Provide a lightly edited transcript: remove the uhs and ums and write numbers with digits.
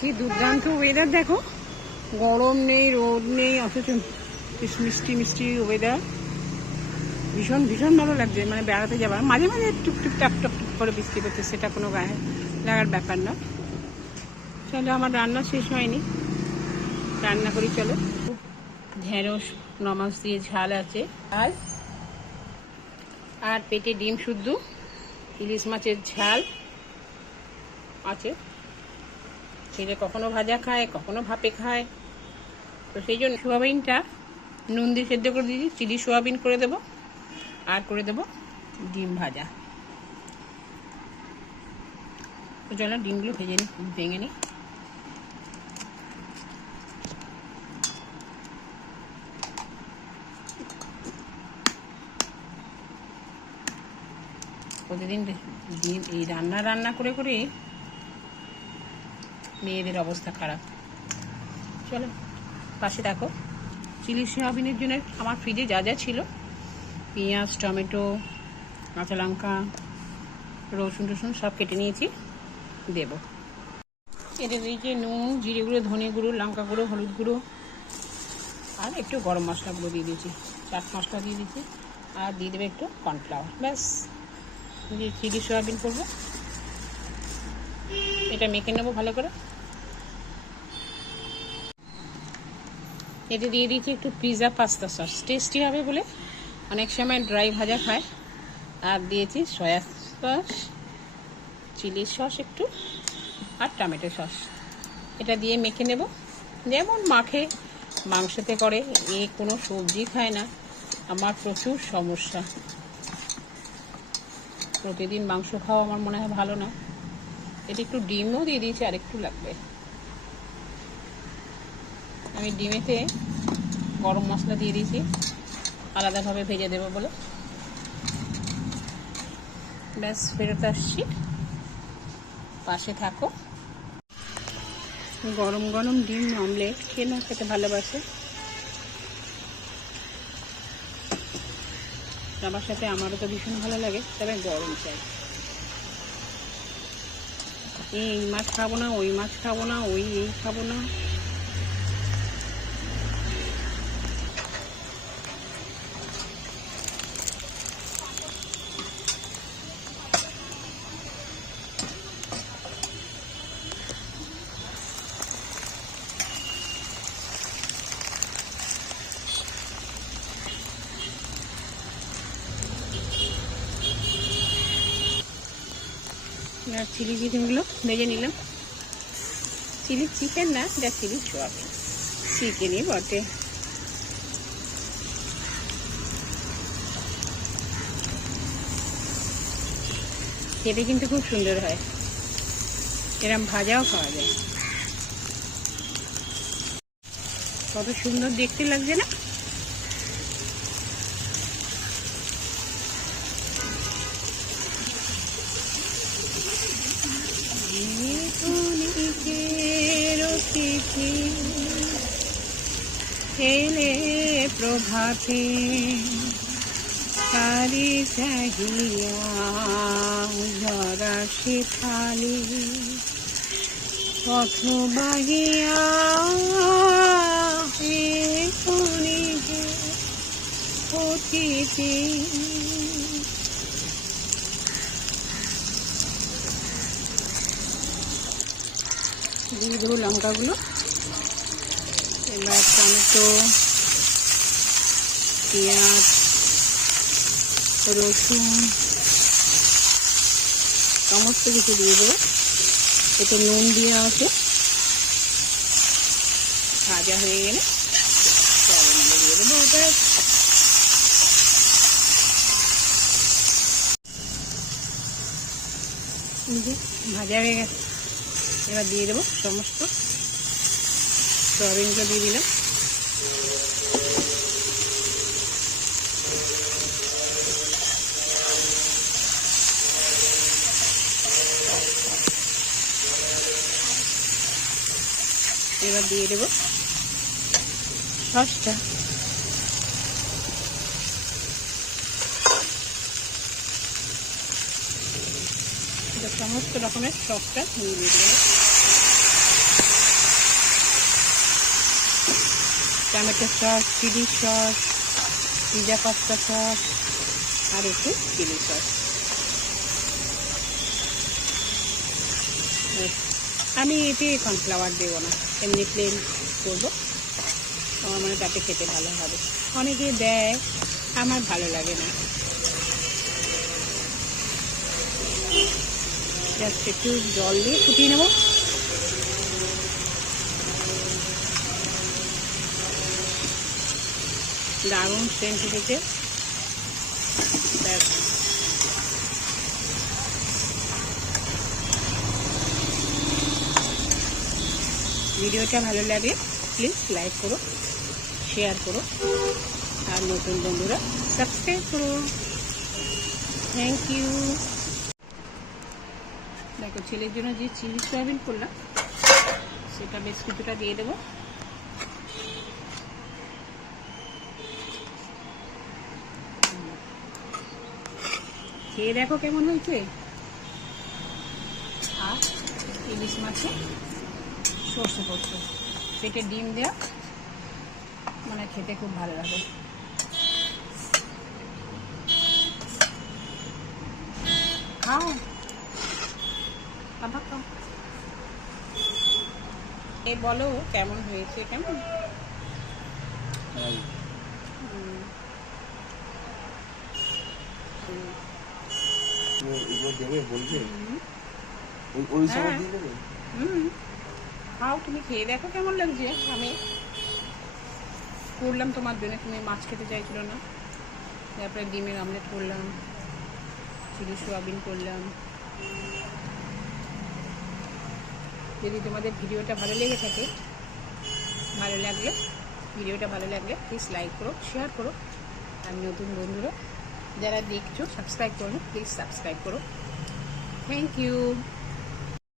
কি দুর্দান্ত ওয়েদার দেখো, গরম নেই রোদ নেই, অথচ মিষ্টি মিষ্টি ওয়েদার, ভীষণ ভীষণ ভালো লাগছে। মানে বেড়াতে যাবার মাঝে মাঝে টুকটুক টাপ টপ টুক করে বৃষ্টি পড়ছে, সেটা কোনো গায়ে লাগার ব্যাপার না। চলো, আমার রান্না শেষ হয়নি, রান্না করি চলো। ঢেঁড়স নমাস দিয়ে ঝাল আছে আজ, আর পেটে ডিম শুদ্ধ, ইলিশ মাছের ঝাল আছে। ছেলে কখনো ভাজা খায়, কখনো ভাপে খায়, তো সেই জন্য সোয়াবিনটা নুন দিয়ে সেদ্ধ করে দিয়েছি, চিলি সোয়াবিন করে দেবো, আর করে দেবো ডিম ভাজা। তো চলো ডিমগুলো ভেঙে নিই। প্রতিদিন ডিম এই রান্না করে করে মেয়েদের অবস্থা খারাপ। চলো পাশে দেখো, চিলি সোয়াবিনের জন্য আমার ফ্রিজে যা যা ছিল, পেঁয়াজ, টমেটো, কাঁচা লঙ্কা, রসুন টসুন সব কেটে নিয়েছি, দেবো। এতে দিয়েছি নুন, জিরে গুঁড়ো, ধনে গুঁড়ো, লঙ্কা গুঁড়ো, হলুদ গুঁড়ো, আর একটু গরম মশলাগুলো দিয়ে দিয়েছি, চাট মশলা দিয়ে দিয়েছি, আর দিয়ে দেবে একটু কর্নফ্লাওয়ার। ব্যাস, দিয়ে চিলি সোয়াবিন করবো। এটা মেখে নেবো ভালো করে। এতে দিয়ে দিয়েছি একটু পিৎজা পাস্তা সস, টেস্টি হবে বলে। অনেক সময় ড্রাই ভাজা খায়। আর দিয়েছি সয়া সস, চিলি সস একটু, আর টমেটো সস। এটা দিয়ে মেখে নেব, যেমন মাখে মাংসতে করে। কোনো সবজি খায় না, আমার প্রচুর সমস্যা। প্রতিদিন মাংস খাওয়া আমার মনে হয় ভালো না। এটা একটু ডিমও দিয়ে দিয়েছি, আর একটু লাগবে। আমি ডিমেতে গরম মশলা দিয়ে দিয়েছি, আলাদাভাবে ভেজে দেবো বলে। ব্যাস, ফেরত আসছি, পাশে থাকো। গরম গরম ডিম অমলেট কে না খেতে ভালোবাসে। আমার সাথে আমারও তো ভীষণ ভালো লাগে, তবে গরম চাই। এই মাছ খাবো না, ওই মাছ খাবো না, এই খাবো না। চিলি চিকেনগুলো ভেজে নিলাম। চিলি চিকেন না, এটা চিলি সোয়াবিন, চিকেনই বটে। খেতে কিন্তু খুব সুন্দর হয়, এরম ভাজাও খাওয়া যায়। কত সুন্দর দেখতে লাগছে না? খেলে প্রভাতে কারি চাহিয়া ঝরা শিখালি পথ বাহিয়া অতীতে। দিয়ে দেবো লঙ্কাগুলো। এবার টমেটো, পেঁয়াজ, রসুন সমস্ত কিছু দিয়ে দেবো। একটু নুন দিয়ে আছে, ভাজা হয়ে গেলে সয়াবিনগুলো দিয়ে দেবো। ওটা ভাজা হয়ে গেছে, এবার দিয়ে দেবো সমস্ত সয়াবিনগুলো দিয়ে দিলাম। এবার দিয়ে দেবো সসটা। সমস্ত রকমের সসটা দিয়ে দেবো। Tomato sauce, chilli sauce, pizza pasta sauce আর একটু চিলি সস। আমি এতে কর্নফ্লাওয়ার দেবো না, এমনি প্লেন করবো, আমার মানে তাতে খেতে ভালো হবে। অনেকে দেয়, আমার ভালো লাগে না। জাস্ট একটু জল দিয়ে ফুটিয়ে নেব। দারুণ সেন্ট উঠেছে। ভিডিওটা ভালো লাগে প্লিজ লাইক করো, শেয়ার করো, আর নতুন বন্ধুরা সাবস্ক্রাইব করো। Thank you. দেখো ছেলের জন্য যে চিলি সয়াবিন করলাম সেটা বেশ কিছুটা দিয়ে দেবো। খেয়ে দেখো কেমন হয়েছে। আর ইলিশ মাছে সর্ষে পোস্ত, পেটে ডিম দেওয়া, মানে খেতে খুব ভালো লাগে। খাও আবার খাও। এ বলো কেমন হয়েছে, কেমন? খাও, তুমি খেয়ে দেখো কেমন লাগছে। আমি করলাম তোমার জন্য, তুমি মাছ খেতে চাইছিল না, তারপরে ডিমের আমলেট করলাম, চিলি সোয়াবিন করলাম। যদি তোমাদের ভিডিওটা ভালো লেগে থাকে, ভিডিওটা ভালো লাগলে প্লিজ লাইক করো, শেয়ার করো। আর নতুন বন্ধুরা যারা দেখছো সাবস্ক্রাইব করো, প্লিজ সাবস্ক্রাইব করো। Thank you.